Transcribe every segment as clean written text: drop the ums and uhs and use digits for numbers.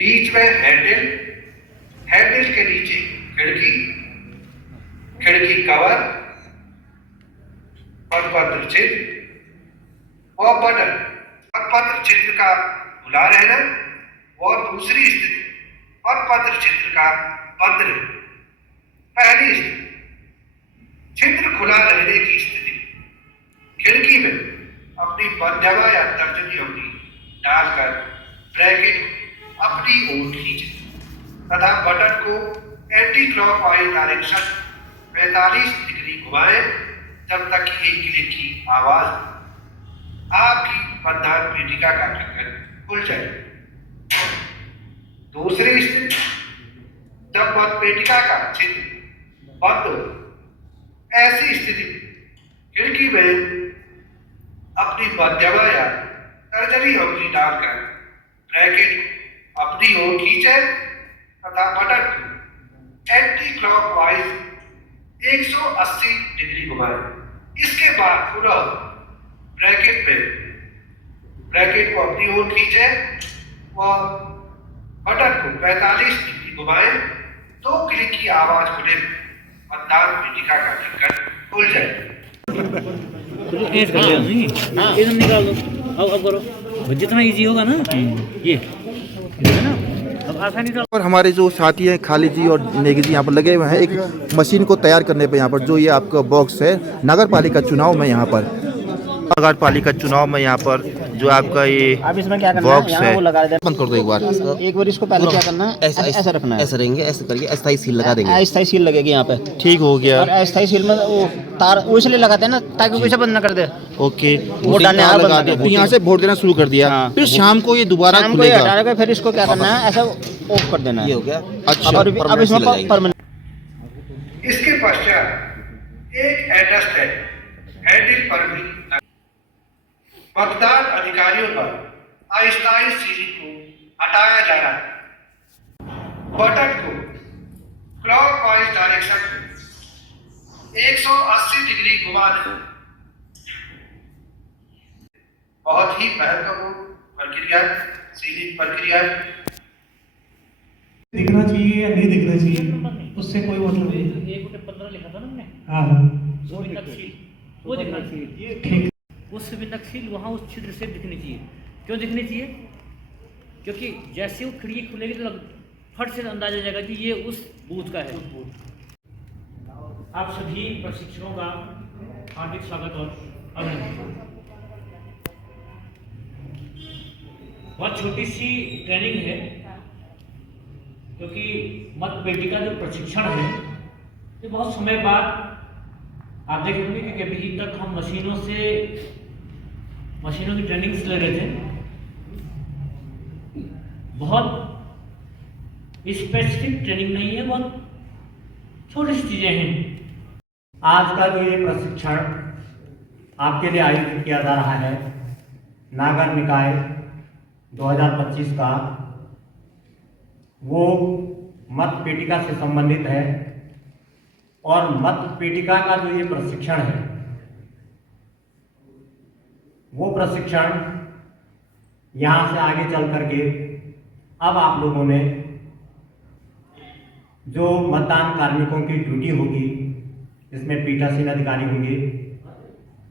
बीच में handle, handle के नीचे खिड़की, खिड़की कवर, पदपत्र चिन्ह और बटन। पदपत्र चिन्ह का खुला रहना और दूसरी स्थिति पदपत्र चिन्ह का बंद रहना। पहली स्थिति, छिद्र खुला रहने की स्थिति, खिड़की में अपनी मध्यमा या तर्जनी अंगुली डालकर ब्रैकेट अपनी ओर खींचे तथा बटन को एंटी क्लॉकवाइज डायरेक्शन 45 डिग्री घुमाएं जब तक कि एक क्लिक की आवाज आपकी मतदान पेटिका का ढक्कन खुल जाए। दूसरी स्थिति, जब मतपेटिका का चिन्ह बंद हो, ऐसी स्थिति खिड़की में अपनी मध्यमा या तर्जनी अंगुली डालकर ब्रैकेट अपनी ओर खींचे तथा बटन को एंटी क्लॉकवाइज 180 डिग्री घुमाए। इसके बाद पुनः ब्रैकेट को अपनी ओर खींचे और बटन को 45 डिग्री घुमाए। 2 क्लिक की आवाज होने में मतदान पेटिका का ढक्कन खुल जाए। निकाल दो, अब करो, जितना इजी होगा ना ये है ना, अब आसानी से। और हमारे जो साथी हैं खालिद जी और नेगी जी यहाँ पर लगे हुए हैं एक मशीन को तैयार करने पे। यहाँ पर जो ये आपका बॉक्स है नगर पालिका चुनाव में, यहाँ पर नगर पालिका चुनाव में यहाँ पर जो आपका ये अब इसमें क्या करना बॉक्स है, है वो लगा देना। बंद कर दो एक बार। एक बार इसको पहले क्या करना है, ऐसा रखना है, ऐसे रहेंगे, ऐसे करके अस्थाई सील लगा देंगे। अस्थाई सील लगेगी यहाँ पे। ठीक हो गया। और अस्थाई सील में वो तार वो इसलिए लगाते हैं ना ताकि कोई बंद न कर दे। ओके, वोट डालने तार बंद लगा कर दिया। दे। फिर यहाँ से वोट देना शुरू कर दिया। हाँ। फिर शाम को ये दोबारा शाम को ये खुलेगा। हटा के फिर इसको क्या करना है, ऐसा ऑफ कर देना है। ये हो गया। अच्छा, अब इसमें परमानेंट। इसके पश्चात एक एडजस्ट है हैंडल पर भी मतदान अधिकारियों पर अस्थायी सीलिंग को हटाया जा रहा है। बटन को क्लॉकवाइज डायरेक्शन में 180 डिग्री घुमा दें। बहुत ही महत्वपूर्ण प्रक्रिया सीलिंग प्रक्रिया। दिखना चाहिए या नहीं दिखना चाहिए उससे कोई मतलब नहीं। 1/15 लिखा था ना हमने। हाँ वो नक्सील वो दिखना चाहिए, ठीक। उस भी नक्सील वहाँ उस छिद्र से दिखनी चाहिए। क्यों दिखनी चाहिए? क्योंकि जैसे वो खिड़की खुलेगी तो फट से अंदाजा हो जाएगा कि ये उस बूथ का है। आप सभी प्रशिक्षकों का हार्दिक स्वागत और अभिनंदन। बहुत छोटी सी ट्रेनिंग है क्योंकि मतपेटिका जो प्रशिक्षण है ये बहुत समय बाद आप देख रहे हैं कि अभी तक हम मशीनों की ट्रेनिंग्स ले रहे थे। बहुत स्पेसिफिक ट्रेनिंग नहीं है, बहुत छोटी सी चीजें हैं। आज का जो ये प्रशिक्षण आपके लिए आयोजित किया जा रहा है नागर निकाय 2025 का, वो मत पेटिका से संबंधित है। और मत पेटिका का जो ये प्रशिक्षण है वो प्रशिक्षण यहाँ से आगे चल करके अब आप लोगों ने जो मतदान कार्मिकों की ड्यूटी होगी, इसमें पीठासीन अधिकारी होंगे,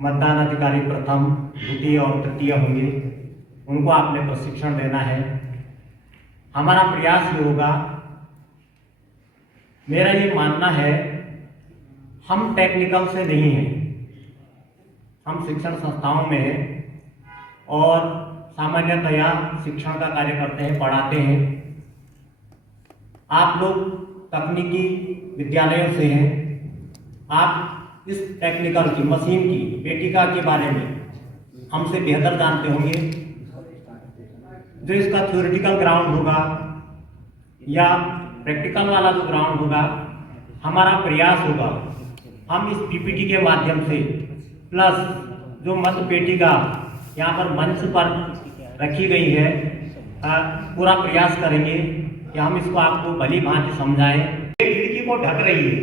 मतदान अधिकारी प्रथम, द्वितीय और तृतीय होंगे, उनको आपने प्रशिक्षण देना है। हमारा प्रयास ये होगा, मेरा ये मानना है, हम टेक्निकल से नहीं हैं, हम शिक्षण संस्थाओं में हैं और सामान्यतया शिक्षण का कार्य करते हैं, पढ़ाते हैं। आप लोग तकनीकी विद्यालयों से हैं, आप इस टेक्निकल की, मशीन की, पेटिका के बारे में हमसे बेहतर जानते होंगे। जो इसका थ्योरेटिकल ग्राउंड होगा या प्रैक्टिकल वाला जो ग्राउंड होगा, हमारा प्रयास होगा हम इस पीपीटी के माध्यम से प्लस जो मत पेटिका यहाँ पर मंच पर रखी गई है, पूरा प्रयास करेंगे कि हम इसको आपको भली भांति समझाएं। ये खिड़की को ढक रही है।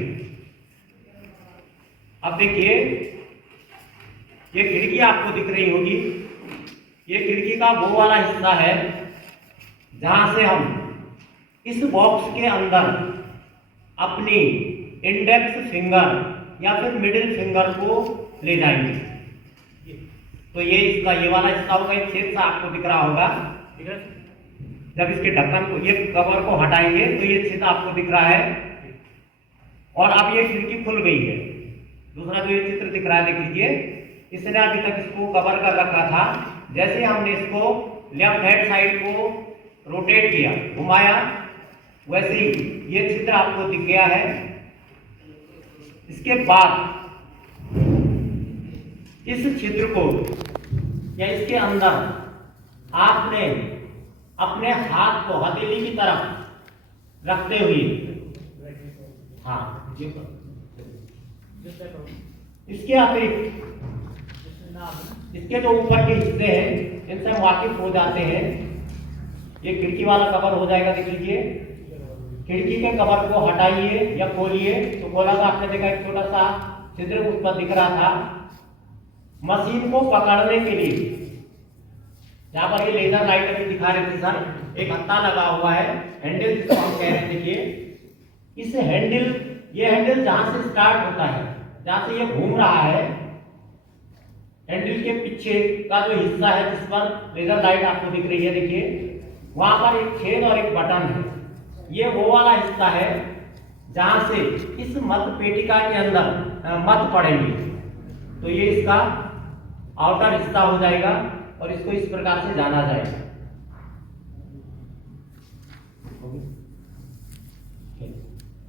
अब देखिए, ये खिड़की आपको दिख रही होगी। ये खिड़की का वो वाला हिस्सा है जहां से हम इस बॉक्स के अंदर अपनी इंडेक्स फिंगर या फिर मिडिल फिंगर को ले जाएंगे। तो ये इसका ये वाला हिस्सा होगा, एक छेद सा आपको दिख रहा होगा। जब इसके ढक्कन को, ये कवर को हटाएंगे तो ये छेद आपको दिख रहा है और अब ये खिड़की खुल गई है। दूसरा जो ये चित्र दिख रहा है देख लीजिए, इसने अभी तक इसको कवर कर रखा था। जैसे हमने इसको लेफ्ट हैंड साइड को रोटेट किया, घुमाया, वैसे ही ये चित्र आपको दिख गया है। इसके बाद इस छिद्र को या इसके अंदर आपने अपने हाथ को हथेली की तरफ रखते हुए, हाँ, इसके अतिरिक्त इसके जो ऊपर के हिस्से हैं इनसे हम वाकिफ हो जाते हैं। ये खिड़की वाला कवर हो जाएगा, देख लीजिए। खिड़की के कवर को हटाइए या खोलिए तो खोला तो आपने देखा एक छोटा सा छिद्र उस पर दिख रहा था। मशीन को पकड़ने के लिए यहाँ पर ये लेजर लाइट अभी दिखा रहे थे सर, एक हत्था लगा हुआ है, हैंडल जिसको हम कह रहे हैं। देखिए इस हैंडल, ये हैंडल जहां से स्टार्ट होता है, जहां से ये घूम रहा है, हैंडल के पीछे का जो हिस्सा है जिस पर लेजर लाइट आपको दिख रही है, देखिए वहां पर एक छेद और एक बटन है। ये वो वाला हिस्सा है जहां से इस मत पेटिका के अंदर मत पड़ेंगे। तो ये इसका आउटर हिस्सा हो जाएगा और इसको इस प्रकार से जाना जाएगा।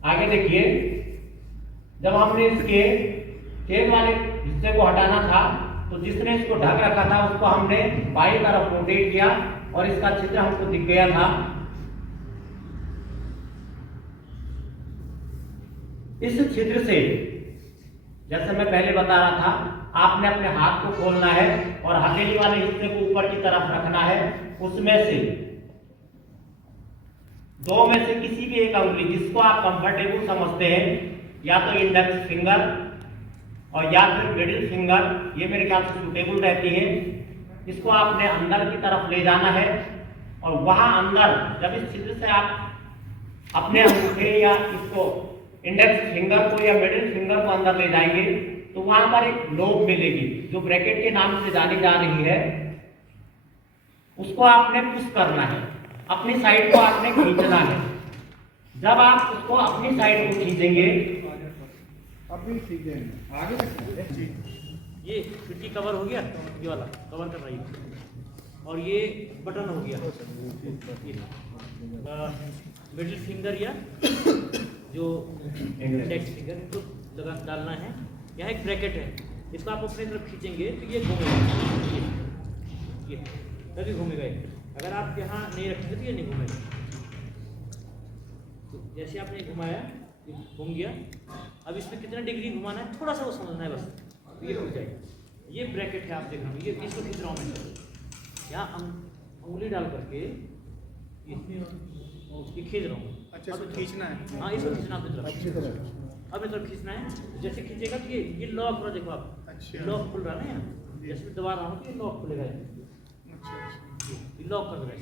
आगे देखिए, जब हमने इसके छेद वाले हिस्से को हटाना था तो जिसने इसको ढक रखा था उसको हमने बाईं तरफ रोटेट किया और इसका छिद्र हमको दिख गया था। इस छिद्र से, जैसे मैं पहले बता रहा था, आपने अपने हाथ को खोलना है और हथेली वाले हिस्से को ऊपर की तरफ रखना है। उसमें से दो में से किसी भी एक उंगली जिसको आप कंफर्टेबल समझते हैं, या तो इंडेक्स फिंगर और या फिर मिडिल फिंगर, ये मेरे ख्याल से सूटेबल रहती है। इसको आपने अंदर की तरफ ले जाना है और वहां अंदर जब इस छिद्र से आप अपने अंगूठे या इसको इंडेक्स फिंगर को या मिडिल फिंगर को अंदर ले जाएंगे तो वहां पर एक लोब मिलेगी जो ब्रैकेट के नाम से जानी जा रही है। उसको आपने पुश करना है, अपनी साइड को आपने खींचना है। जब आप उसको अपनी साइड को खींचेंगे, ये खिड़की कवर हो गया, ये वाला कवर कर रही है, और ये बटन हो गया। मिडिल फिंगर या जो इंडेक्स फिंगर इनको लगा डालना है। यहाँ एक ब्रैकेट है, इसको आप अपनी तरफ खींचेंगे तो ये घूमेगा, ये तभी घूमेगा। अगर आप यहाँ नहीं रखेंगे तो ये नहीं घूमेगा। तो जैसे आपने घुमाया, घूम गया। अब इसमें कितना डिग्री घुमाना है थोड़ा सा वो समझना है बस, ये हो जाएगा। ये ब्रैकेट है, आप देख रहे हो, ये इसको खींच रहा हूँ मैं। यहाँ उंगली डाल करके ये खींच रहा हूँ। अच्छा, इसको खींचना है। हाँ, इसको खींचना अपनी तरफ। अब इधर खींचना है, जैसे खींचेगा तो ये लॉक हो रहा, देखो आप। अच्छा। लॉक खुल रहा है ना यहाँ, जैसे दबा रहा हूँ तो ये लॉक खुलेगा। ये लॉक कर रहा है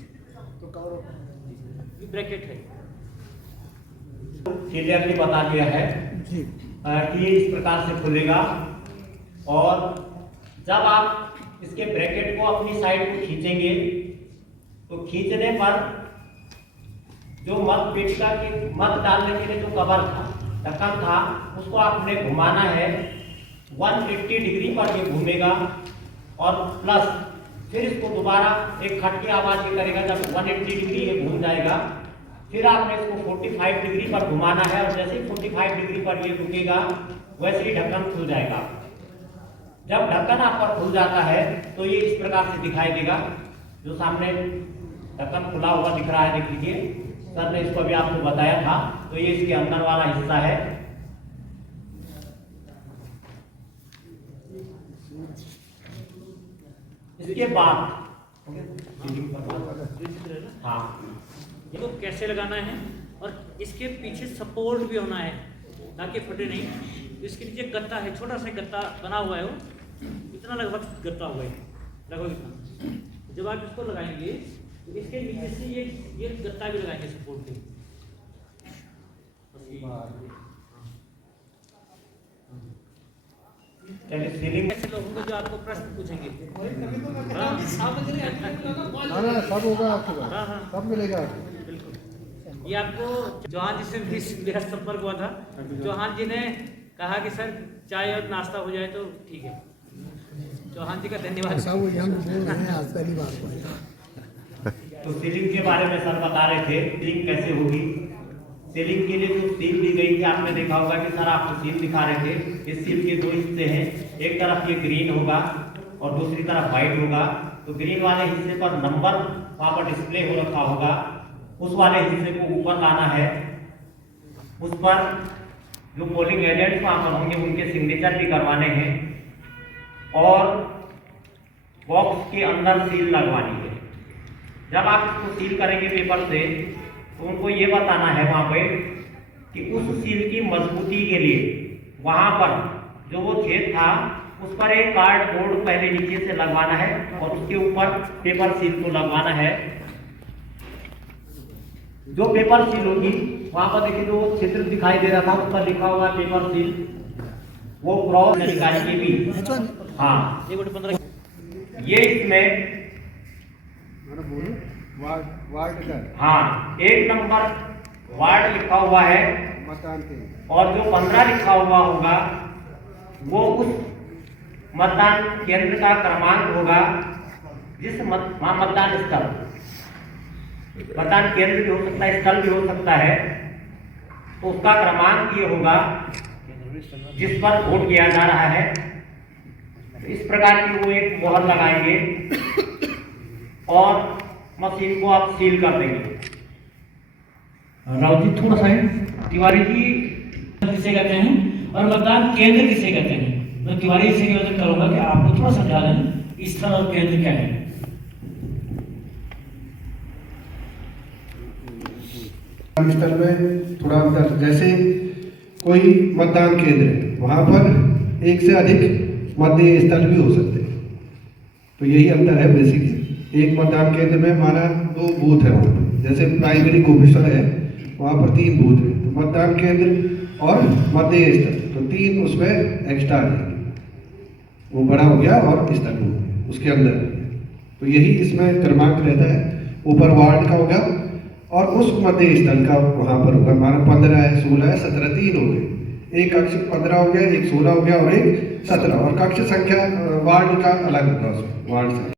तो कवर, ये ब्रैकेट है। क्लियरली बता दिया है कि ये इस प्रकार से खुलेगा। और जब आप इसके ब्रैकेट को अपनी साइड को खींचेंगे तो खींचने पर जो मत पेटिका के मत डालने के लिए जो कवर था, ढक्कन था, उसको आपने घुमाना है। 180 डिग्री पर ये घूमेगा और प्लस फिर इसको दोबारा एक खट की आवाज ये करेगा। जब 180 डिग्री ये घूम जाएगा फिर आपने इसको 45 डिग्री पर घुमाना है और जैसे ही 45 डिग्री पर ये रुकेगा वैसे ही ढक्कन खुल जाएगा। जब ढक्कन आपका खुल जाता है तो ये इस प्रकार से दिखाई देगा। जो सामने ढक्कन खुला हुआ दिख रहा है, देख लीजिए, सर ने इसको अभी आपको बताया था। तो ये इसके अंदर वाला हिस्सा है। इसके बाद हाँ, इसको कैसे लगाना है और इसके पीछे सपोर्ट भी होना है ताकि फटे नहीं। इसके नीचे गत्ता है, छोटा सा गत्ता बना हुआ है, वो इतना लगभग गत्ता हुआ है, लगभग इतना। जब आप इसको लगाएंगे तो इसके नीचे से ये गत्ता भी लगाएंगे सपोर्ट के, चलिए सीलिंग ऐसे लोग होंगे जो आपको प्रश्न पूछेंगे। सब होगा आपके पास, हाँ हाँ सब मिलेगा। बिल्कुल। ये आपको चौहान जी से भी मेरा संपर्क हुआ था। चौहान जी ने कहा कि सर चाय और नाश्ता हो जाए तो ठीक है। चौहान जी का धन्यवाद। सब वही हम बोल रहे हैं, आज पहली बार हुआ है। तो सीलिंग के बारे में सर बता रहे थे सीलिंग कैसे होगी। सीलिंग के लिए जो सील दी गई थी आपने देखा होगा कि सर आपको सील दिखा रहे थे। इस सील के दो हिस्से हैं, एक तरफ ये ग्रीन होगा और दूसरी तरफ व्हाइट होगा। तो ग्रीन वाले हिस्से पर नंबर वहाँ पर डिस्प्ले हो रखा होगा, उस वाले हिस्से को ऊपर लाना है। उस पर जो पोलिंग एजेंट्स वहाँ पर होंगे उनके सिग्नेचर भी करवाने हैं और बॉक्स के अंदर सील लगवानी है। जब आप इसको सील करेंगे पेपर से तो उनको ये बताना है वहाँ पे कि उस सील की मजबूती के लिए वहाँ पर जो वो छेद था उस पर एक कार्डबोर्ड पहले नीचे से लगवाना है और उसके ऊपर पेपर सील को लगवाना है। जो पेपर सील होगी वहाँ पर देखिए जो चित्र दिखाई दे रहा था उस पर लिखा हुआ पेपर सील, वो क्रॉस अधिकारी के भी हाँ ये इसमें वार्ड का हाँ 1 नंबर वार्ड लिखा हुआ है मकान के और जो 15 लिखा हुआ होगा वो उस मतदान केंद्र का क्रमांक होगा जिस वहाँ मतदान स्थल, मतदान केंद्र भी हो सकता है, स्थल भी हो सकता है, तो उसका क्रमांक ये होगा जिस पर वोट किया जा रहा है। तो इस प्रकार की वो एक मोहर लगाएंगे और मशीन को आप सील कर देंगे। राउत जी थोड़ा सा तिवारी जी किसे कहते हैं और मतदान केंद्र किसे कहते हैं। मैं तिवारी जी से निवेदन करूंगा कि आपको थोड़ा समझा दें स्थल और केंद्र क्या है। स्थल में थोड़ा अंतर, जैसे कोई मतदान केंद्र है वहाँ पर एक से अधिक मतदेय स्थल भी हो सकते हैं, तो यही अंतर है बेसिकली। एक मतदान केंद्र में माना 2 बूथ है वहाँ पर, जैसे प्राइमरी ऑफिसर है वहाँ पर 3 बूथ है, तो मतदान केंद्र और मतदेय स्थल तो 3 उसमें एक्स्ट्रा आ जाएंगे, वो बड़ा हो गया और स्थल हो गया उसके अंदर। तो यही इसमें क्रमांक रहता है, ऊपर वार्ड का होगा और उस मतदेय स्थल का वहाँ पर होगा। माना 15 है, 16 है, 17, 3 हो गए, एक कक्ष 15 हो गया, एक 16 हो गया और एक 17, और कक्ष संख्या वार्ड का अलग होगा उसमें वार्ड से।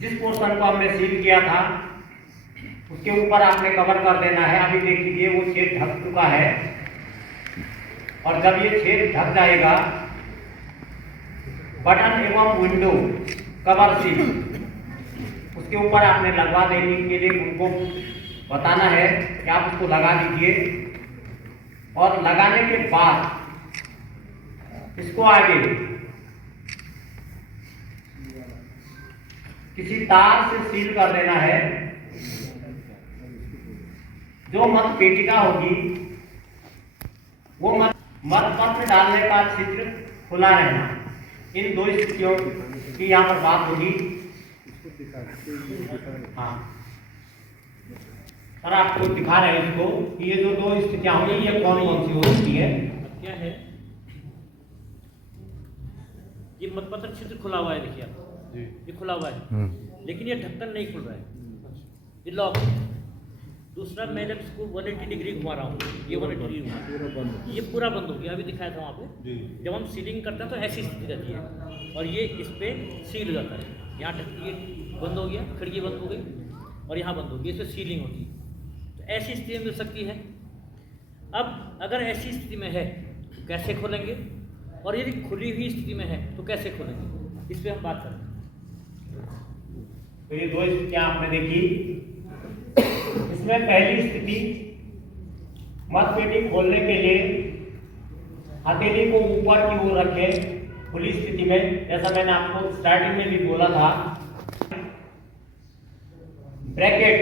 जिस पोर्शन को हमने सील किया था उसके ऊपर आपने कवर कर देना है। अभी देख लीजिए वो छेद ढक चुका है और जब ये छेद ढक जाएगा बटन एवं विंडो कवर सील उसके ऊपर आपने लगवा देने के लिए उनको बताना है कि आप उसको लगा दीजिए और लगाने के बाद इसको आगे किसी तार से सील कर देना है। जो मत पेटिका होगी वो मत पत्र डालने का छिद्र खुला रहना। इन 2 स्थितियों की यहाँ पर बात होगी। हाँ सर आपको दिखा रहे हैं इसको कि ये जो 2 स्थितियां होंगी ये कौन कौन सी हो सकती है। क्या है ये मतपत्र छिद्र खुला हुआ है, देखिए आप ये खुला हुआ है लेकिन ये ढक्कन नहीं खुल रहा है, ये लॉक है। दूसरा मैं जब इसको 180 डिग्री घुमा रहा हूँ, ये 180 डिग्री घुमा, ये पूरा बंद हो गया। अभी दिखाया था वहाँ पे जब हम सीलिंग करते हैं तो ऐसी स्थिति रहती है और ये इस पे सील हो जाता है। यहाँ ये बंद हो गया, खिड़की बंद हो गई और यहाँ बंद हो गई, इसमें सीलिंग होती है। तो ऐसी स्थिति मिल सकती है। अब अगर ऐसी स्थिति में है तो कैसे खोलेंगे और यदि खुली हुई स्थिति में है तो कैसे खोलेंगे, इस पर हम बात करें। तो ये 2 स्थितियां आपने देखी। इसमें पहली स्थिति मतपेटी खोलने के लिए हथेली को ऊपर की ओर रखें खुली स्थिति में, जैसा मैंने आपको स्टार्टिंग में भी बोला था। ब्रैकेट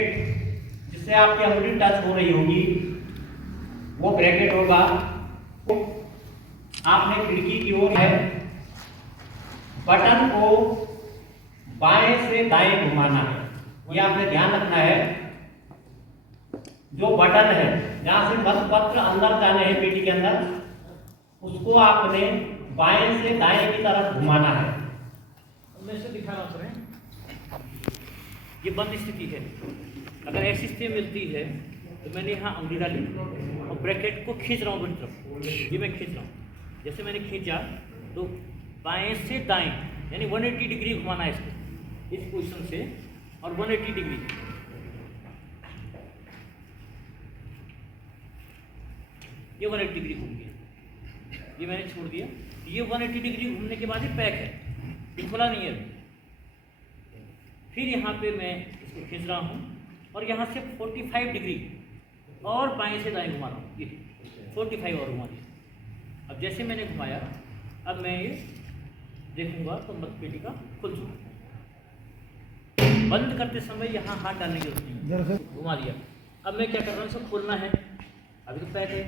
जिससे आपकी अंगुली टच हो रही होगी वो ब्रैकेट होगा। आपने खिड़की की ओर है, बटन को बाएं से दाएं घुमाना है, ये आपने ध्यान रखना है। जो बटन है जहाँ से मतपत्र अंदर जाने हैं पेटी के अंदर, उसको आपने बाएं से दाएं की तरफ घुमाना है। मैं इसे दिखा रहा हूँ सर, ये बंद स्थिति है। अगर ऐसी स्थिति मिलती है तो मैंने यहाँ उंगली डाली और ब्रैकेट को खींच रहा हूँ अपनी तरफ, ये मैं खींच रहा हूँ। जैसे मैंने खींचा तो बाएं से दाएं यानी 180 डिग्री घुमाना है इसको, इस पोजीशन से, और 180 डिग्री, ये 180 डिग्री घूम गया, ये मैंने छोड़ दिया। ये 180 डिग्री घूमने के बाद ही पैक है, ये खुला नहीं है। फिर यहाँ पे मैं इसको खींच रहा हूँ और यहाँ से 45 डिग्री और बाएं से दाएं घुमा रहा हूँ, ये 45 और घुमा दिया। अब जैसे मैंने घुमाया, अब मैं ये देखूंगा तो मतपेटी का खुल चुका। बंद करते समय यहाँ हाथ डालने की जरूरत नहीं, घुमा दिया। अब मैं क्या कर रहा हूँ, इसे खोलना है, अभी तो पैक है।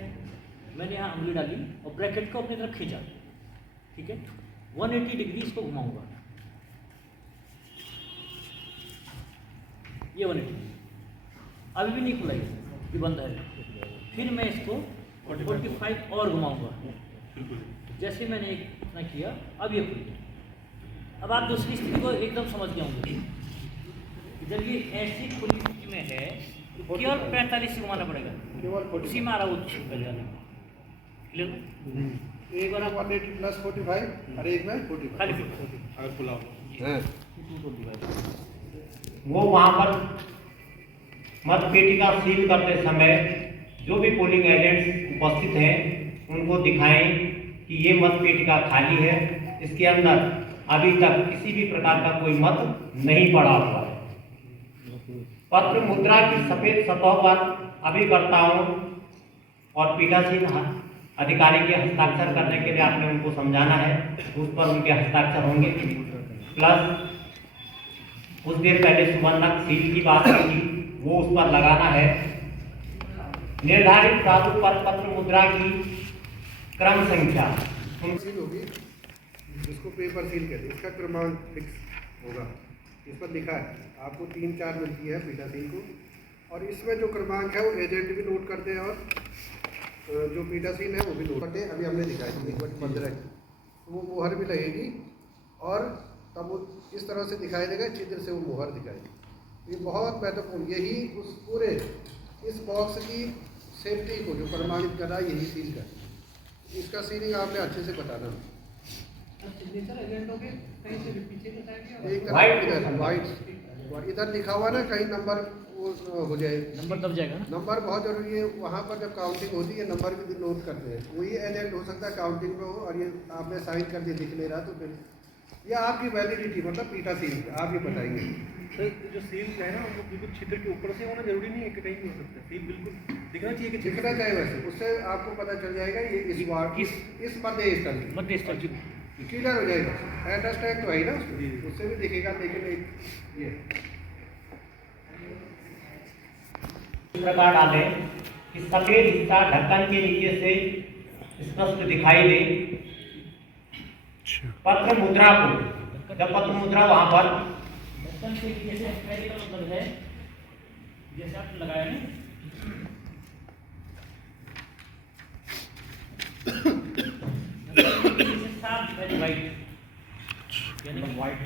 मैंने यहाँ उंगली डाली और ब्रैकेट को अपनी तरफ खींचा, ठीक है। 180 डिग्री इसको घुमाऊंगा, ये 180 डिग्री। अभी भी नहीं खुला, ये बंद है। फिर मैं इसको 45 और घुमाऊंगा, जैसे मैंने इतना किया, अब ये खुल गया। अब आप दूसरी स्थिति को एकदम समझ गए होंगे। जब ये ऐसी खुली स्थिति में है तो केवल 45 से घुमाना पड़ेगा, केवल उसी में आ रहा वो क्लियर। एक बार 180 प्लस 45 और एक में 45 खाली अगर खुला हो। वो वहाँ पर मतपेटी का सील करते समय जो भी पोलिंग एजेंट्स उपस्थित हैं उनको दिखाएं कि ये मतपेटिका खाली है, इसके अंदर अभी तक किसी भी प्रकार का कोई मत नहीं पड़ा हुआ है। पत्र मुद्रा की सफेद सतह पर अभिकर्ताओं और पीठासीन अधिकारी के हस्ताक्षर करने के लिए आपने उनको समझाना है, उस पर उनके हस्ताक्षर होंगे। प्लस कुछ देर पहले सुवर्णक सील की बात की थी, वो उस पर लगाना है। निर्धारित धातु पर पत्र मुद्रा की क्रम संख्या सील होगी, जिसको पेपर सील कहते हैं, इसका क्रमांक फिक्स होगा। इस पर लिखा है, आपको 3-4 मिलती है पीठासीन को, और इसमें जो क्रमांक है वो एजेंट भी नोट करते हैं और जो पीठासीन है वो भी नोट करते हैं। अभी हमने दिखाया था 1/15 वो मोहर भी लगेगी, और तब वो इस तरह से दिखाई देगा, चित्र से वो मोहर दिखाएगी। ये बहुत महत्वपूर्ण, यही उस पूरे इस बॉक्स की सेफ्टी को जो प्रमाणित कर रहा है, यही सील का। इसका सीलिंग आपने अच्छे से बताना। वाइट इधर लिखा हुआ ना, कहीं नंबर वो हो जाए, नंबर दब जाएगा ना। नंबर बहुत जरूरी है। वहाँ पर जब काउंटिंग होती है नंबर भी नोट करते हैं, वही एजेंट हो सकता है काउंटिंग में हो, और ये आपने साइन कर दिया दिख नहीं रहा, तो फिर ये आपकी वैलिडिटी मतलब पीठासीन आप ये बताइए। सर जो सील है ना वो बिल्कुल छिद्र के ऊपर से होना जरूरी नहीं है कि कहीं भी हो सकता है, सील बिल्कुल दिखना चाहिए कि दिखना चाहिए वैसे, उससे आपको पता चल जाएगा ये इस वार्ड इस मध्य स्थल मध्य स्थल क्लियर हो जाएगा। अंडरस्टैंड तो है ना, उससे भी दिखेगा। लेकिन एक ये इस प्रकार डालें कि सफेद हिस्सा ढक्कन के नीचे से स्पष्ट दिखाई दे। पत्र मुद्रा को, जब पत्र मुद्रा वहां पर ढक्कन के नीचे से पहले का मतलब है जैसे आप लगाया ना, साफ वाइट, यानी वाइट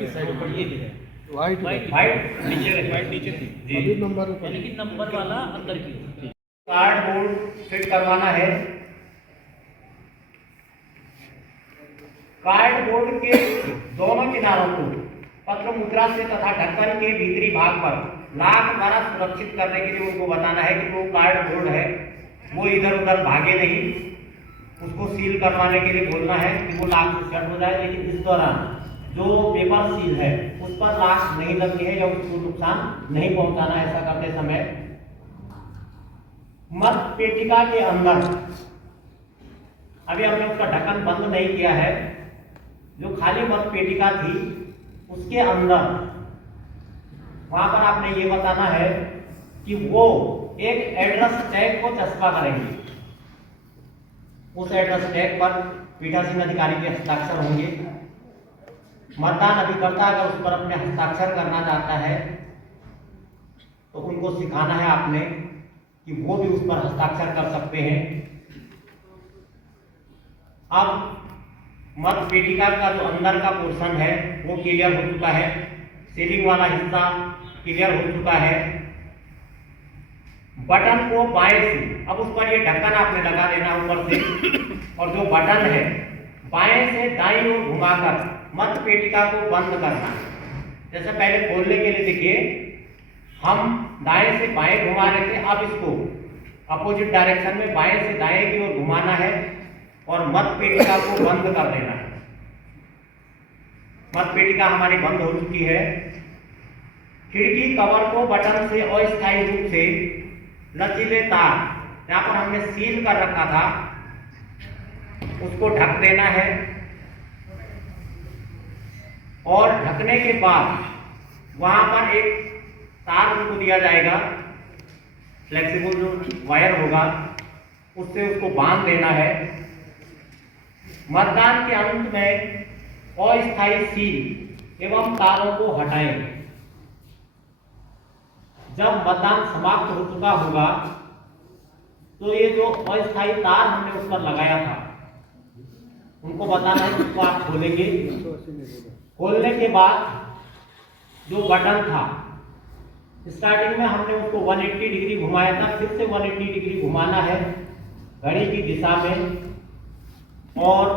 इस साइड पर ये है, वाइट वाइट नीचे अभी नंबर यानी कि नंबर वाला अंदर की। कार्डबोर्ड फिट करवाना है। कार्डबोर्ड के दोनों किनारों को पत्र मुद्रा से तथा ढक्कन के भीतरी भाग पर लाख द्वारा सुरक्षित करने के लिए उनको बताना है कि वो कार्डबोर्ड है वो इधर उधर भागे नहीं। उसको सील करवाने के लिए बोलना है कि वो लाख से सेट हो जाए, लेकिन इस दौरान जो पेपर सील है उस पर लाश नहीं लगनी है या उसको नुकसान नहीं पहुंचाना है। ऐसा करते समय मत पेटिका के अंदर अभी हमने उसका ढक्कन बंद नहीं किया है, जो खाली मत पेटिका थी उसके अंदर वहां पर आपने ये बताना है कि वो एक एड्रेस टैग को चस्पा करेंगे। उस एड्रेस टैग पर पीठासीन अधिकारी के हस्ताक्षर होंगे। मतदान अभिकर्ता अगर उस पर अपने हस्ताक्षर करना चाहता है तो उनको सिखाना है आपने कि वो भी उस पर हस्ताक्षर कर सकते हैं। अब मत पेटिका का जो अंदर का पोर्शन है वो क्लियर हो चुका है, सीलिंग वाला हिस्सा क्लियर हो चुका है। बटन को बाएं से, अब उस पर ये ढक्कन आपने लगा देना ऊपर से, और जो बटन है बाएं से दाईं ओर घुमाकर मत पेटिका को बंद करना है। जैसे पहले खोलने के लिए देखिए हम दाएं से बाएं घुमा रहे थे, अब इसको अपोजिट डायरेक्शन में बाएं से दाएं की ओर घुमाना है और मत पेटिका को बंद कर देना है। मत पेटिका हमारी बंद हो चुकी है। खिड़की कवर को बटन से अस्थायी रूप से लचीले तार जहां पर हमने सील कर रखा था उसको ढक देना है, और ढकने के बाद वहां पर एक तार उनको दिया जाएगा, फ्लेक्सिबल जो वायर होगा उससे उसको बांध देना है। मतदान के अंत में अस्थायी सील एवं तारों को हटाएं। जब मतदान समाप्त हो चुका होगा तो ये जो अस्थायी तार हमने उस पर लगाया था उनको बताना है, उसको आप खोलेंगे। खोलने के बाद जो बटन था स्टार्टिंग में हमने उसको 180 डिग्री घुमाया था, फिर से 180 डिग्री घुमाना है घड़ी की दिशा में, और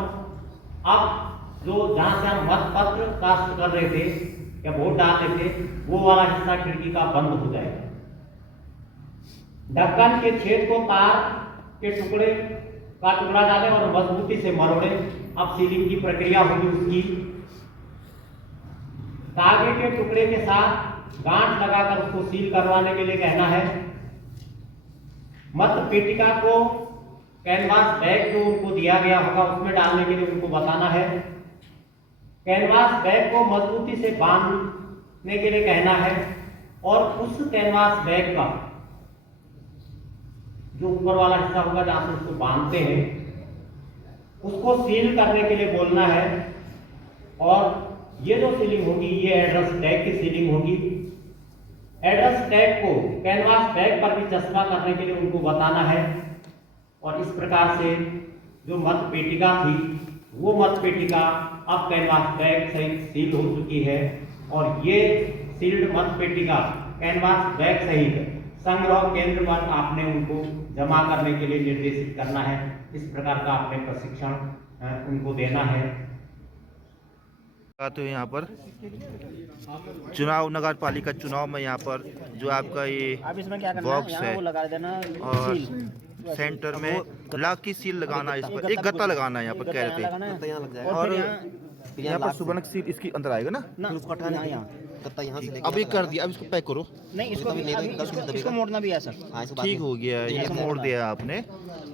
अब जो जहां से हम मतपत्र कास्ट कर रहे थे या वोट डाल रहे थे वो वाला हिस्सा खिड़की का बंद हो जाएगा। ढक्कन के छेद को तार के टुकड़े का टुकड़ा डालें और मजबूती से मरोड़े। अब सीलिंग की प्रक्रिया होगी उसकी। धागे के टुकड़े के साथ गांठ लगाकर उसको सील करवाने के लिए कहना है। मत पेटिका को कैनवास बैग जो उनको दिया गया होगा उसमें डालने के लिए उनको बताना है। कैनवास बैग को मजबूती से बांधने के लिए कहना है, और उस कैनवास बैग का जो ऊपर वाला हिस्सा होगा जहां से उसको बांधते हैं उसको सील करने के लिए बोलना है। और ये जो सीलिंग होगी ये एड्रेस टैग की सीलिंग होगी। एड्रेस टैग को कैनवास बैग पर भी चस्पा करने के लिए उनको बताना है। और इस प्रकार से जो मत पेटिका थी वो मत पेटिका अब कैनवास बैग सहित सील हो चुकी है, और ये सील्ड मत पेटिका कैनवास बैग सहित संग्रह केंद्र पर आपने उनको जमा करने के लिए निर्देशित करना है। इस प्रकार का आपने प्रशिक्षण उनको देना है। तो यहाँ पर चुनाव नगर पालिका चुनाव में यहाँ पर जो आपका ये अब इसमें क्या करना बॉक्स है, है वो लगा देना और सील। सेंटर में लाख की सील लगाना है, इस पर एक गत्ता लगाना है यहाँ पर कह रहे थे। यहाँ लग जाएगा और फिर यहाँ पर सुबर्णक सील इसके अंदर आएगा ना। फिर उसको हटाना है गत्ता यहाँ से लेके अभी कर दिया, अब इसको पैक करो। नहीं, इसको अभी नहीं, अभी दस मिनट इसको लगेगा। मोड़ना भी है सर। हाँ, इसको बाद ठीक में- हो गया, ये मोड़ दिया आपने।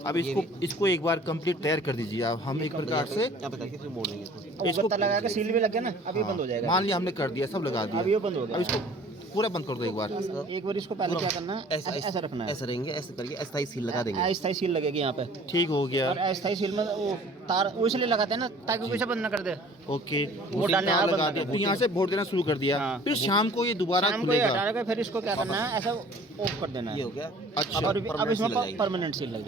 अब इसको एक बार कंप्लीट तैयार कर दीजिए आप। हम एक प्रकार से यहाँ पे करके फिर मोड़ लेंगे इसको। इसको गत्ता लगा के सील भी लग गया ना, अभी बंद हो जाएगा। मान लिया हमने कर दिया, सब लगा अभी दिया, ये बंद हो अब गया। इसको पूरा बंद कर दो एक बार। एक बार इसको पहले क्या करना है, ऐसा रखना है। ऐसे रहेंगे, ऐसे करके अस्थायी सील लगा देंगे। अस्थायी सील लगेगी यहाँ पे। ठीक हो गया, और अस्थायी सील में वो तार वो इसलिए लगाते हैं ना ताकि कोई से बंद ना कर दे। ओके। वो डालने तार आया लगा बंद दिया, कर तो यहाँ से वोट देना शुरू कर दिया। हाँ। फिर शाम को ये दोबारा शाम को ये खुलेगा। हटा के फिर इसको क्या करना है, ऐसा ऑफ कर देना ये है। हो गया। अच्छा, अब इसमें permanent seal लग जाएगी। परमानेंट सील लग जाएगी।